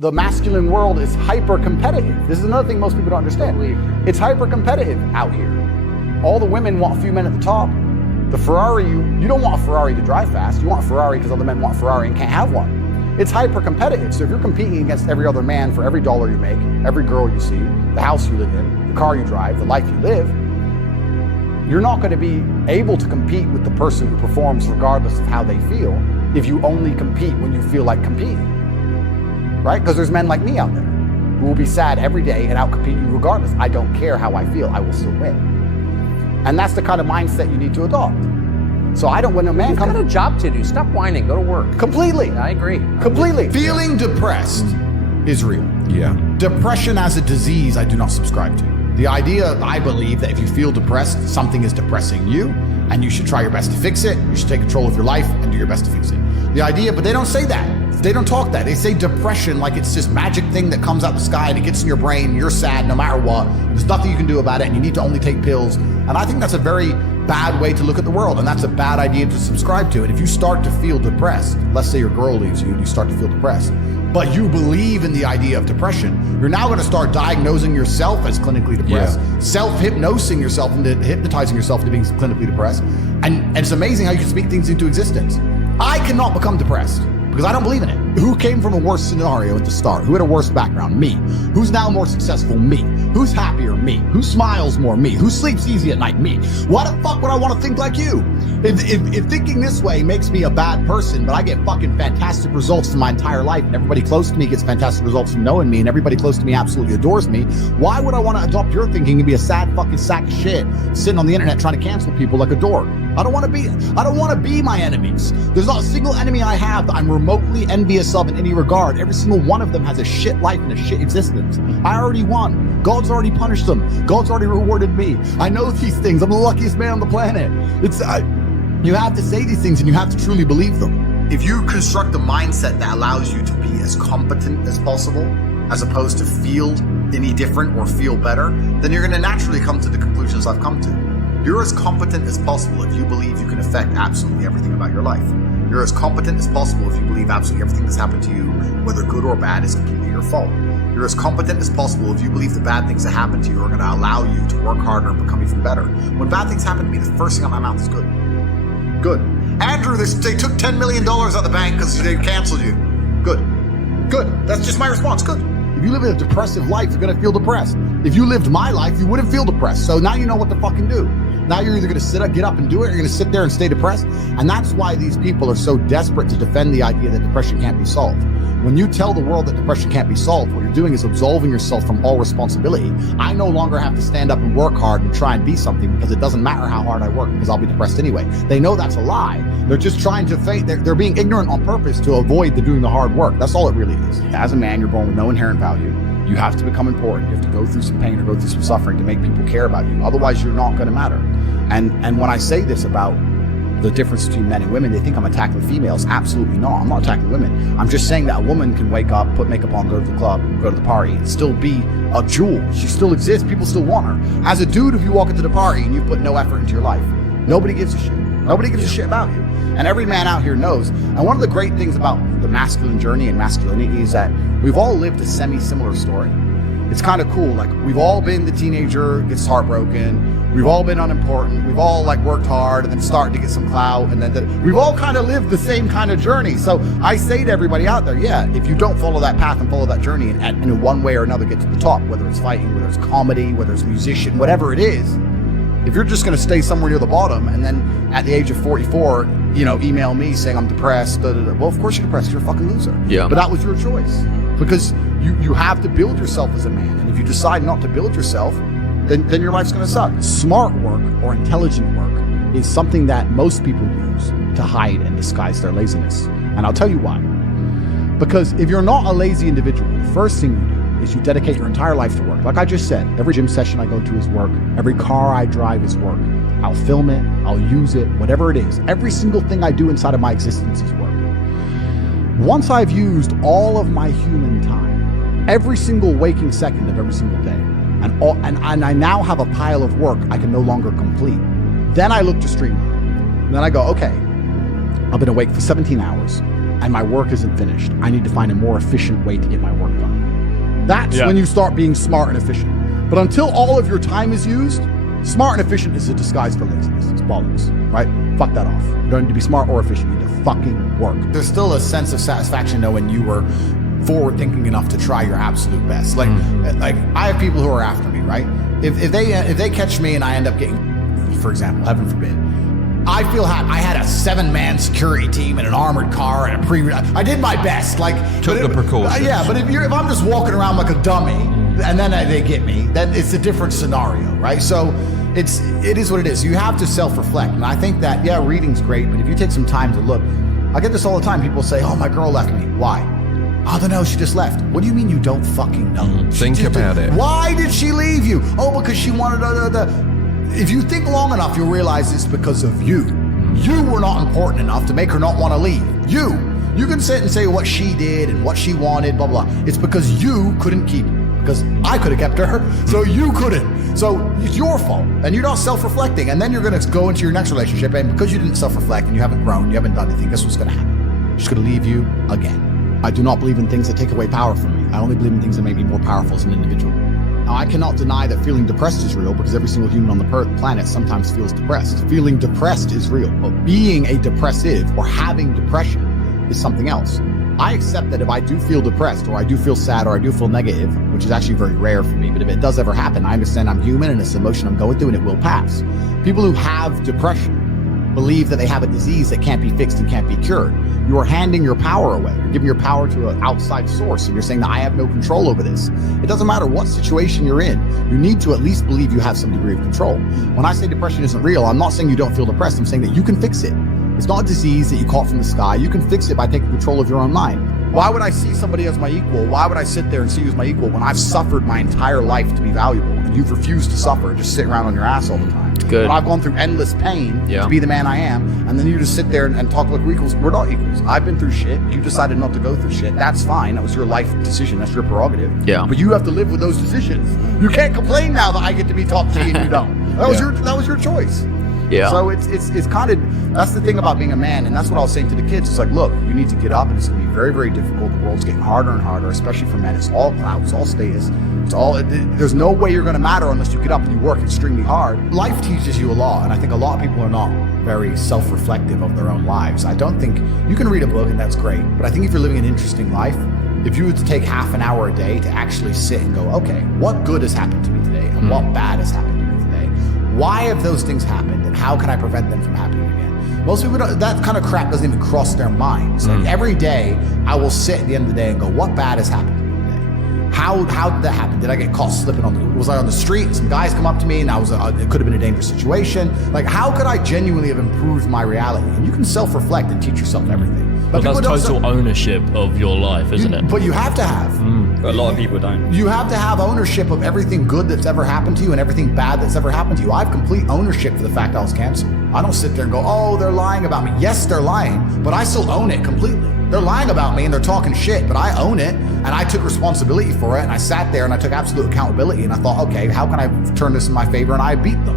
The masculine world is hyper competitive. This is another thing most people don't understand. It's hyper competitive out here. All the women want a few men at the top. The Ferrari, you don't want a Ferrari to drive fast. You want a Ferrari because other men want a Ferrari and can't have one. It's hyper competitive. So if you're competing against every other man for every dollar you make, every girl you see, the house you live in, the car you drive, the life you live, you're not going to be able to compete with the person who performs regardless of how they feel if you only compete when you feel like competing. Right? Because there's men like me out there who will be sad every day and outcompete you regardless. I don't care how I feel, I will still win. And that's the kind of mindset you need to adopt. So I don't, when a man You've got a job to do. Stop whining, go to work. Completely. I agree. Completely. Feeling depressed is real. Yeah. Depression as a disease, I do not subscribe to. The idea, I believe, that if you feel depressed, something is depressing you, and you should try your best to fix it. You should take control of your life and do your best to fix it. The idea, but they don't say that. They don't talk that. They say depression like it's this magic thing that comes out the sky and it gets in your brain, you're sad no matter what. There's nothing you can do about it and you need to only take pills. And I think that's a very bad way to look at the world, and that's a bad idea to subscribe to. And if you start to feel depressed, let's say your girl leaves you and you start to feel depressed, but you believe in the idea of depression, you're now going to start diagnosing yourself as clinically depressed, self-hypnosing yourself into hypnotizing yourself into being clinically depressed. And it's amazing how you can speak things into existence. I cannot become depressed because I don't believe in it. Who came from a worse scenario at the start? Who had a worse background? Me. Who's now more successful? Me. Who's happier? Me. Who smiles more? Me. Who sleeps easy at night? Me. Why the fuck would I want to think like you? If thinking this way makes me a bad person, but I get fucking fantastic results from my entire life, and everybody close to me gets fantastic results from knowing me, and everybody close to me absolutely adores me, why would I want to adopt your thinking and be a sad fucking sack of shit sitting on the internet trying to cancel people like a dork? I don't want to be my enemies. There's not a single enemy I have that I'm remotely envious of in any regard. Every single one of them has a shit life and a shit existence. I already won. God's already punished them. God's already rewarded me. I know these things. I'm the luckiest man on the planet. You have to say these things and you have to truly believe them. If you construct a mindset that allows you to be as competent as possible, as opposed to feel any different or feel better, then you're going to naturally come to the conclusions I've come to. You're as competent as possible if you believe you can affect absolutely everything about your life. You're as competent as possible if you believe absolutely everything that's happened to you, whether good or bad, is completely your fault. You're as competent as possible if you believe the bad things that happen to you are going to allow you to work harder and become even better. When bad things happen to me, the first thing out of my mouth is good. Good. Andrew, they took $10 million out of the bank because they canceled you. Good. Good. That's just my response. Good. If you live a depressive life, you're going to feel depressed. If you lived my life, you wouldn't feel depressed. So now you know what to fucking do. Now you're either going to get up and do it, or you're going to sit there and stay depressed. And that's why these people are so desperate to defend the idea that depression can't be solved. When you tell the world that depression can't be solved, what you're doing is absolving yourself from all responsibility. I no longer have to stand up and work hard and try and be something because it doesn't matter how hard I work because I'll be depressed anyway. They know that's a lie. They're just trying to fake. They're being ignorant on purpose to avoid doing the hard work. That's all it really is. As a man, you're born with no inherent value. You have to become important. You have to go through some pain or go through some suffering to make people care about you. Otherwise, you're not going to matter. And when I say this about the difference between men and women, they think I'm attacking females. Absolutely not. I'm not attacking women. I'm just saying that a woman can wake up, put makeup on, go to the club, go to the party, and still be a jewel. She still exists. People still want her. As a dude, if you walk into the party and you put no effort into your life, nobody gives a shit. Nobody gives a shit about you. And every man out here knows. And one of the great things about the masculine journey and masculinity is that we've all lived a semi-similar story. It's kind of cool. Like, we've all been the teenager, gets heartbroken. We've all been unimportant. We've all worked hard and then started to get some clout. And then we've all kind of lived the same kind of journey. So I say to everybody out there, yeah, if you don't follow that path and follow that journey and in one way or another get to the top, whether it's fighting, whether it's comedy, whether it's musician, whatever it is, if you're just going to stay somewhere near the bottom and then at the age of 44, email me saying I'm depressed, well, of course you're depressed. You're a fucking loser. Yeah. But that was your choice because you have to build yourself as a man. And if you decide not to build yourself, then your life's going to suck. Smart work or intelligent work is something that most people use to hide and disguise their laziness. And I'll tell you why. Because if you're not a lazy individual, the first thing you do is you dedicate your entire life to work. Like I just said, every gym session I go to is work. Every car I drive is work. I'll film it. I'll use it. Whatever it is. Every single thing I do inside of my existence is work. Once I've used all of my human time, every single waking second of every single day, and I now have a pile of work I can no longer complete, then I look to streamline. Then I go, okay, I've been awake for 17 hours and my work isn't finished. I need to find a more efficient way to get my work That's when you start being smart and efficient. But until all of your time is used, smart and efficient is a disguise for laziness. It's bollocks, right? Fuck that off. You don't need to be smart or efficient. You need to fucking work. There's still a sense of satisfaction knowing you were forward thinking enough to try your absolute best. Like I have people who are after me, right? If they catch me and I end up getting, for example, heaven forbid, I feel happy. I had a 7-man security team and an armored car and I did my best. Like took the precautions. Yeah, but if I'm just walking around like a dummy and then they get me, then it's a different scenario, right? So it is what it is. You have to self-reflect, and I think that reading's great, but if you take some time to look, I get this all the time. People say, "Oh, my girl left me." Why? I don't know. She just left. What do you mean you don't fucking know? Think about it. Why did she leave you? Oh, because she wanted If you think long enough, you'll realize it's because of you. You were not important enough to make her not want to leave. You can sit and say what she did and what she wanted, blah, blah. It's because you couldn't keep her. Because I could have kept her, so you couldn't. So it's your fault, and you're not self-reflecting. And then you're going to go into your next relationship, and because you didn't self-reflect and you haven't grown, you haven't done anything, guess what's going to happen? She's going to leave you again. I do not believe in things that take away power from me. I only believe in things that make me more powerful as an individual. Now, I cannot deny that feeling depressed is real, because every single human on the planet sometimes feels depressed. Feeling depressed is real, but being a depressive or having depression is something else. I accept that if I do feel depressed, or I do feel sad, or I do feel negative, which is actually very rare for me, but if it does ever happen, I understand I'm human and it's an emotion I'm going through and it will pass. People who have depression believe that they have a disease that can't be fixed and can't be cured. You are handing your power away. You're giving your power to an outside source, and you're saying that I have no control over this. It doesn't matter what situation you're in. You need to at least believe you have some degree of control. When I say depression isn't real, I'm not saying you don't feel depressed. I'm saying that you can fix it. It's not a disease that you caught from the sky. You can fix it by taking control of your own mind. Why would I see somebody as my equal? Why would I sit there and see you as my equal when I've suffered my entire life to be valuable, and you've refused to suffer and just sit around on your ass all the time? Good. When I've gone through endless pain to be the man I am, and then you just sit there and talk like we're equals. We're not equals. I've been through shit. You decided not to go through shit. That's fine. That was your life decision. That's your prerogative. Yeah. But you have to live with those decisions. You can't complain now that I get to be top G and you don't. That was your choice. Yeah. So it's kind of, that's the thing about being a man, and that's what I was saying to the kids. It's like, look, you need to get up, and it's going to be very, very difficult. The world's getting harder and harder, especially for men. It's all clout, it's all status, there's no way you're going to matter unless you get up and you work extremely hard. Life teaches you a lot, and I think a lot of people are not very self-reflective of their own lives. I don't think, you can read a book and that's great, but I think if you're living an interesting life, if you were to take half an hour a day to actually sit and go, okay, what good has happened to me today, and what bad has happened to me today? Why have those things happened, and how can I prevent them from happening again? Most people don't, that kind of crap doesn't even cross their minds. Like every day, I will sit at the end of the day and go, what bad has happened to me today? How did that happen? Did I get caught slipping was I on the street and some guys come up to me and it could have been a dangerous situation? Like, how could I genuinely have improved my reality? And you can self-reflect and teach yourself everything. But that's total ownership of your life, isn't it? But you have to have. But a lot of people don't. You have to have ownership of everything good that's ever happened to you and everything bad that's ever happened to you. I have complete ownership for the fact I was canceled. I don't sit there and go, oh, they're lying about me. Yes, they're lying, but I still own it completely. They're lying about me and they're talking shit, but I own it, and I took responsibility for it, and I sat there and I took absolute accountability, and I thought, okay, how can I turn this in my favor? And I beat them.